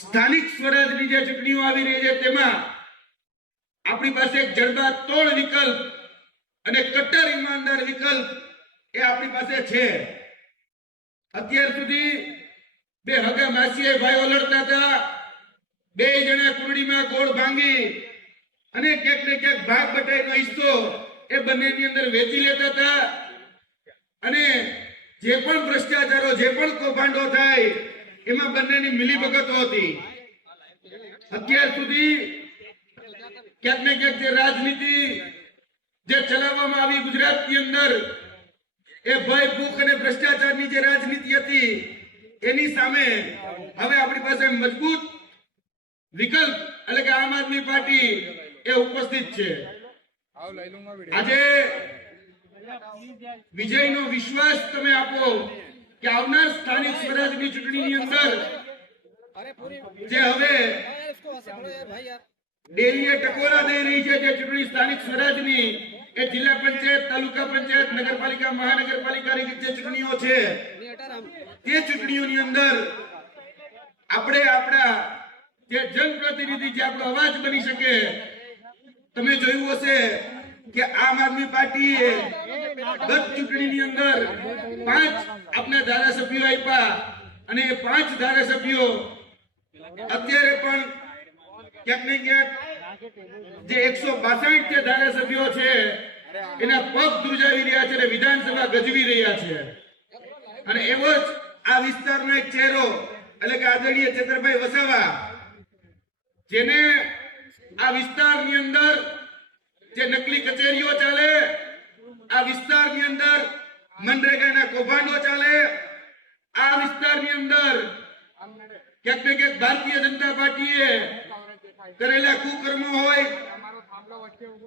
સ્થાનિક સ્વરાજની જે ચૂંટણીઓ આવી રહી છે તેમાં આપણી પાસે એક જડબાતોડ વિકલ્પ અને કટ્ટર ઈમાનદાર વિકલ્પ એ આપણી પાસે છે। અત્યાર સુધી બે હગા માસીએ ભાઈઓ લડતા હતા, બે જણા કુંડળીમાં ગોળ ભાંગી અને ક્યાંક ને ક્યાંક ભાગ બટાઈનો હિસ્સો એ બંનેની અંદર વેચી લેતા હતા અને જે પણ ભ્રષ્ટાચારો, જે પણ કૌભાંડો થાય એમાં બંનેની મિલીભગતો હતી। અત્યાર સુધી ક્યાંક ને ક્યાંક જે રાજનીતિ જે ચલાવવામાં આવી ગુજરાતની અંદર એ ભય, ભૂખ અને ભ્રષ્ટાચારની જે રાજનીતિ હતી એની સામે હવે આપણી પાસે મજબૂત વિકલ્પ એટલે કે આમ આદમી પાર્ટી એ ઉપસ્થિત છે। આજે વિજયનો વિશ્વાસ તમે આપો કે આવનાર સ્થાનિક સ્વરાજની ચૂંટણીની અંદર જે હવે ડેરીએ ટકોરા દઈ રહી છે જે ચૂંટણી સ્થાનિક સ્વરાજની એ જિલ્લા પંચાયત, તાલુકા પંચાયત, નગરપાલિકા, મહાનગરપાલિકાની જે ચૂંટણીઓ છે તે ચૂંટણીઓની અંદર આપણે આપણા જે જનપ્રતિનિધિ જે આપણો અવાજ બની શકે। તમે જોયું હશે કે આમ આદમી પાર્ટીએ ગત ચૂંટણીની અંદર 5 આપના ધારાસભ્યો આપ્યા અને એ 5 ધારાસભ્યો અત્યારે પણ ક્યાંક ને ક્યાંક જે 162 જે ધારાસભ્યો છે એના પગ ધ્રુજાવી રહ્યા છે અને વિધાનસભા ગજવી રહ્યા છે। અને એવો જ આ વિસ્તારનો એક ચહેરો એટલે કે આદરણીય ચેતરભાઈ વસાવા, જેને આ વિસ્તારની અંદર જે નકલી કચેરીઓ ચાલે, આ વિસ્તારની અંદર મનરેગાના કૌભાંડો ચાલે, આ વિસ્તારની અંદર ક્યાંક ને ક્યાંક ભારતીય જનતા પાર્ટીએ કરેલા કુકર્મો હોય,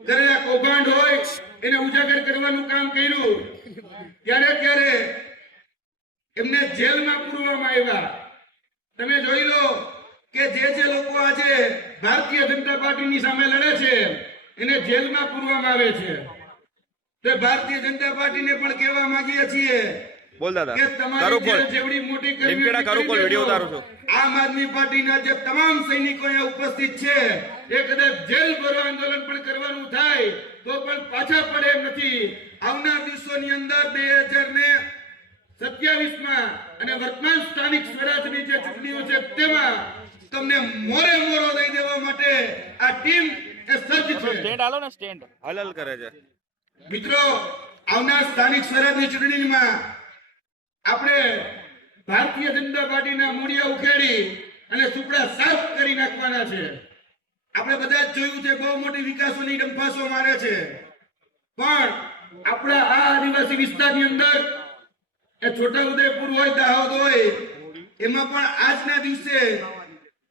કરેલા કૌભાંડ હોય એને ઉજાગર કરવાનું કામ કર્યું ત્યારે એમને જેલમાં પૂરવામાં આવ્યા। તમે જોઈ લો કે જે લોકો આજે ભારતીય જનતા પાર્ટીની સામે લડે છે એને જેલમાં પૂરવામાં આવે છે। તો ભારતીય જનતા પાર્ટીને પણ કહેવા માંગીએ છીએ કે તમારી જેવડી મોટી આમ આદમી પાર્ટીના જે તમામ સૈનિકો અહીંયા ઉપસ્થિત છે એ કદાચ જેલ ભરો આંદોલન પણ કરવાનું થાય તો પણ પાછા પડે એમ નથી। આવનાર દિવસોની અંદર 2027માં અને વર્તમાન સ્થાનિક સ્વરાજની જે ચૂંટણીઓ છે તેમાં તમને મોરે મોરો દઈ દેવા માટે આ ટીમ એ સજ્જ છે। સ્ટેન્ડ આલો ને, સ્ટેન્ડ હલલ કરે છે। મિત્રો, આવનાર સ્થાનિક સ્વરાજની ચૂંટણીમાં આપણે ભારતીય જનતા પાર્ટીના મૂળિયા ઉખેડી અને સુપડા સાફ કરી નાખવાના છે। આપણે બધા જ જોયું છે બહુ મોટી વિકાસોની ડંફાસો મારે છે, પણ આપણા આ આદિવાસી વિસ્તારની અંદર એ છોટાઉદેપુર હોય, દાહોદ હોય, એમાં પણ આજના દિવસે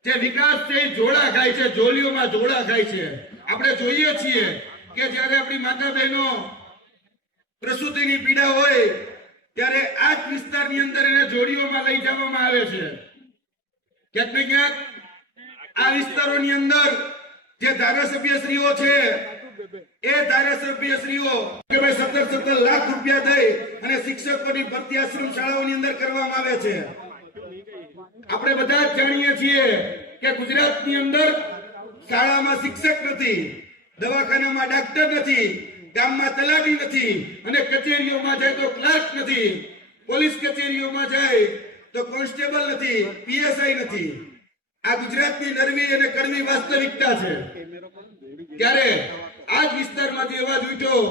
જે વિકાસ છે એ જોડા ખાય છે, જોલીઓમાં જોડા ખાય છે। આપણે જોઈએ છીએ કે જ્યારે આપણી માતા બહેનો પ્રસૂતિની પીડા હોય ત્યારે આ જ વિસ્તારની અંદર એને જોડીઓમાં લઈ જવામાં આવે છે। ક્યાંક ને ક્યાંક આ વિસ્તારોની અંદર જે ધારાસભ્યશ્રીઓ છે એ ધારાસભ્યશ્રીઓ કે ભાઈ 17 લાખ રૂપિયા દઈ અને શિક્ષકોની ભરતી આશ્રમ શાળાઓની અંદર કરવામાં આવે છે। આપણે બધા જ જાણીએ છીએ કે ગુજરાતની અંદર શાળામાં શિક્ષક નથી, દવાખાનામાં ડાક્ટર નથી, ગામમાં તલાટી નથી અને કચેરીઓમાં જાય તો ક્લાર્ક નથી, પોલીસ કચેરીઓમાં જાય તો કોન્સ્ટેબલ નથી, પીએસઆઈ નથી। આ ગુજરાતની નરવી અને કડવી વાસ્તવિકતા છે। ત્યારે આ જ વિસ્તારમાંથી અવાજ ઉઠ્યો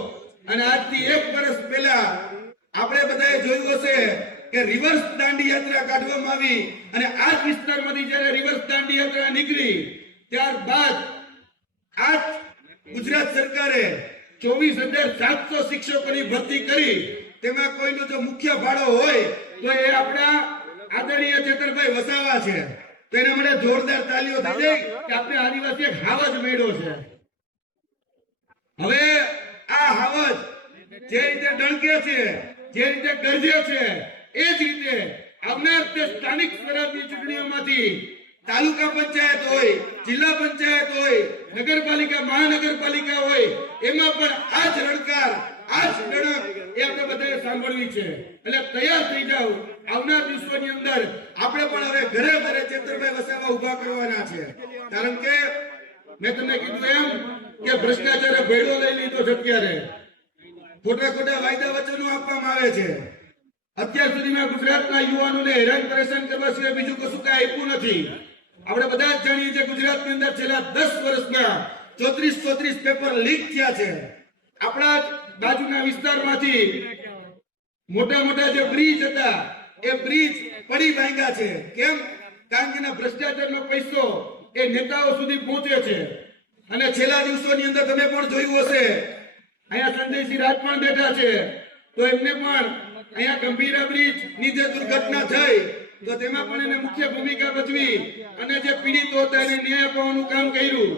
અને આજથી 1 વર્ષ પહેલા આપણે બધાએ જોયું હશે કે રિવર્સ દાંડી યાત્રા કાઢવામાં આવી અને આ જ વિસ્તારમાંથી જ્યારે રિવર્સ દાંડી યાત્રા નીકળી ત્યારબાદ આ ગુજરાત સરકારે 24,700 શિક્ષકોની ભરતી કરી। તેમાં કોઈનો જો મુખ્ય ફાળો હોય તો એ આપણા આદરણીય ચેતરભાઈ વસાવા છે। તો એના માટે જોરદાર તાલીઓ થઈ જાય કે આપણે આદિવાસી એક હાવજ મેળ્યો છે। હવે આ હાવજ જે રીતે ડણકે છે, જે રીતે ગરજે છે, એ જ રીતે આવનાર તે સ્થાનિક સ્વરાજની ચૂંટણીઓમાંથી તાલુકા પંચાયત હોય, જિલ્લા પંચાયત હોય, નગરપાલિકા, મહાનગરપાલિકા હોય, એમાં પણ આ જ રણકાર આ જ લડત એ આપણે બધાએ સાંભળવી છે. એટલે તૈયાર થઈ જાઓ. આવનાર દિવસોની અંદર આપણે પણ હવે ઘરે ઘરે ચેતરભાઈ વસાવા ઉભા કરવાના છે. કારણ કે મેં તમને કીધું એમ કે ભ્રષ્ટાચારે ભેડો લઈ લીધો છે. અત્યારે ખોટા ખોટા વાયદા વચનો આપવામાં આવે છે. અત્યાર સુધીમાં ગુજરાતના યુવાનોને હેરાન પરેશાન કરવા સિવાય બીજું કશું કઈ આપ્યું નથી. આપણે બધા જ જાણીએ છીએ ગુજરાતની અંદર છેલ્લા 10 વર્ષમાં 34 પેપર લીક થયા છે. આપણા જ બાજુના વિસ્તારમાંથી મોટા મોટા જે બ્રિજ હતા એ બ્રિજ પડી ભાંગ્યા છે. કેમ? કારણ કે એના ભ્રષ્ટાચારનો પૈસો એ નેતાઓ સુધી પહોંચે છે. અને છેલ્લા દિવસોની અંદર તમે પણ જોયું હશે, અહીંયા સંજયસિંહ રાજ પણ બેઠા છે, તો એમને પણ અહીંયા ગંભીરા બ્રિજ ની જે દુર્ઘટના થઈ તો તેમાં પણ એને મુખ્ય ભૂમિકા ભજવી અને જે પીડિતો હતા એને ન્યાય અપાવવાનું કામ કર્યું.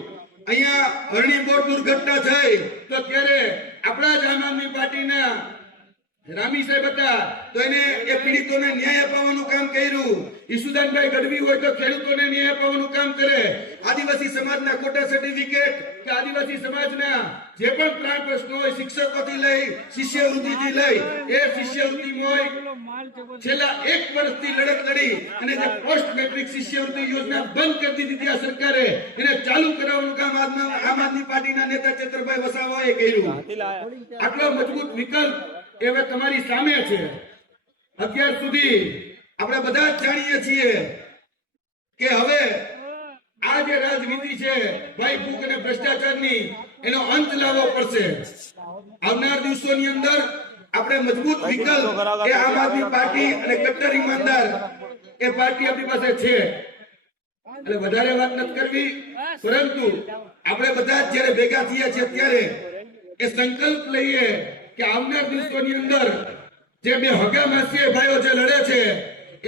અહીંયા હરણી બોર દુર્ઘટના થઈ તો ત્યારે આપણા જ આમ આદમી પાર્ટીના રામી સાહેબ હતા તો એને એ પીડિતોને ન્યાય અપાવવાનું કામ કર્યું. ઈસુદાનભાઈ ગઢવી હોય તો ખેડૂતોને ન્યાય અપાવવાનું કામ કરે. આદિવાસી સમાજના ખોટા સર્ટિફિકેટ કે આદિવાસી સમાજના જે પણ પ્રાણ પ્રશ્નો હોય શિક્ષકોથી લઈ શિષ્યવૃત્તિથી લઈ એ શિષ્યવૃત્તિમાં છેલ્લા 1 વર્ષથી લડત લડી અને જે પોસ્ટ મેટ્રિક શિષ્યવૃત્તિ યોજના બંધ કરી દીધી હતી આ સરકારે એને ચાલુ કરાવવાનું કામ આમ આદમી પાર્ટીના નેતા ચેતરભાઈ વસાવાએ કર્યું. આટલો મજબૂત વિકલ્પ એ હવે તમારી સામે છે. અત્યાર સુધી આપણે બધા જ જાણીએ છીએ કે હવે આ જે રાજનીતિ છે ભાઈ ભૂખ અને ભ્રષ્ટાચારની એનો અંત લાવવો પડશે. આવનાર દિવસોની અંદર આપણે મજબૂત વિકલ્પ એ આમ આદમી પાર્ટી અને કટ્ટર ઈમાનદાર એ પાર્ટી આપણી પાસે છે. એટલે વધારે વાત નથી કરવી, પરંતુ આપણે બધા જ જ્યારે ભેગા થયા છે ત્યારે એ સંકલ્પ લઈએ કે આવનાર દિવસોની અંદર જે બે હગા માસીએ ભાઈઓ જે લડે છે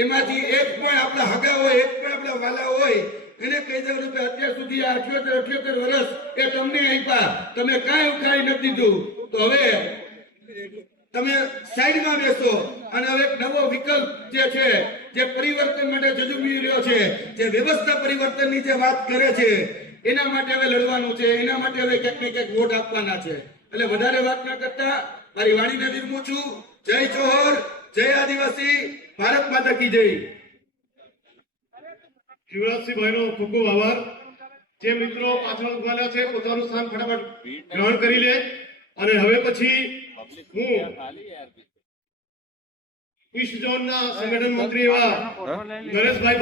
એમાંથી એક પણ આપણા હગા હોય, એક પણ આપણા વાલા હોય એને કહી દેવાનું કે અત્યાર સુધી આ 78 વર્ષ એ તમને આપ્યા, તમે કાંઈ ઉખાડી નથી દીધું, તો હવે તમે સાઈડમાં બેસો અને હવે એક નવો વિકલ્પ જે છે જે પરિવર્તન માટે જજુમી રહ્યો છે, જે વ્યવસ્થા પરિવર્તનની જે વાત કરે છે એના માટે હવે લડવાનું છે. એના માટે હવે ક્યાંક ને ક્યાંક વોટ આપવાના છે. એટલે વધારે વાત ન કરતા મારી વાણીને વિરમું છું. જય જોહર, જય આદિવાસી, ભારત માતા કી જય. શિવરાજસિંહ ભાઈનો ખૂબ ખૂબ આભાર. જે મિત્રો પાછળ ઉભાલા છે પોતાનું સ્થાન ફટાફટ ગ્રહણ કરી લે. અને હવે પછી હું ઈસ્ટ ઝોનના સંગઠન મંત્રી એવા નરેશભાઈ